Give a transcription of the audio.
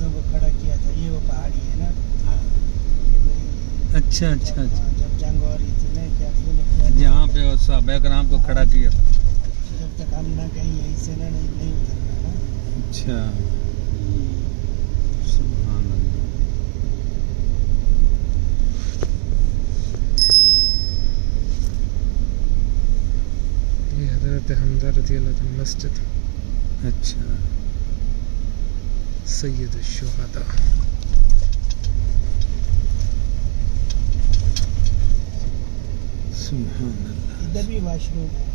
जहाज़ों को खड़ा किया था, ये वो पहाड़ी है ना। अच्छा अच्छा अच्छा। जब जंग हो रही थी ना, क्या यहाँ पे वो साहब को खड़ा किया। जब तक हम ना कहीं यहीं से ना नहीं उतरना ना। अच्छा, सुभान अल्लाह। ये हज़रत हमज़ा रज़ियल्लाहु अन्हु मस्जिद। अच्छा, सैयद शुहदा। सुभान अल्लाह। इधर भी वाशरूम है।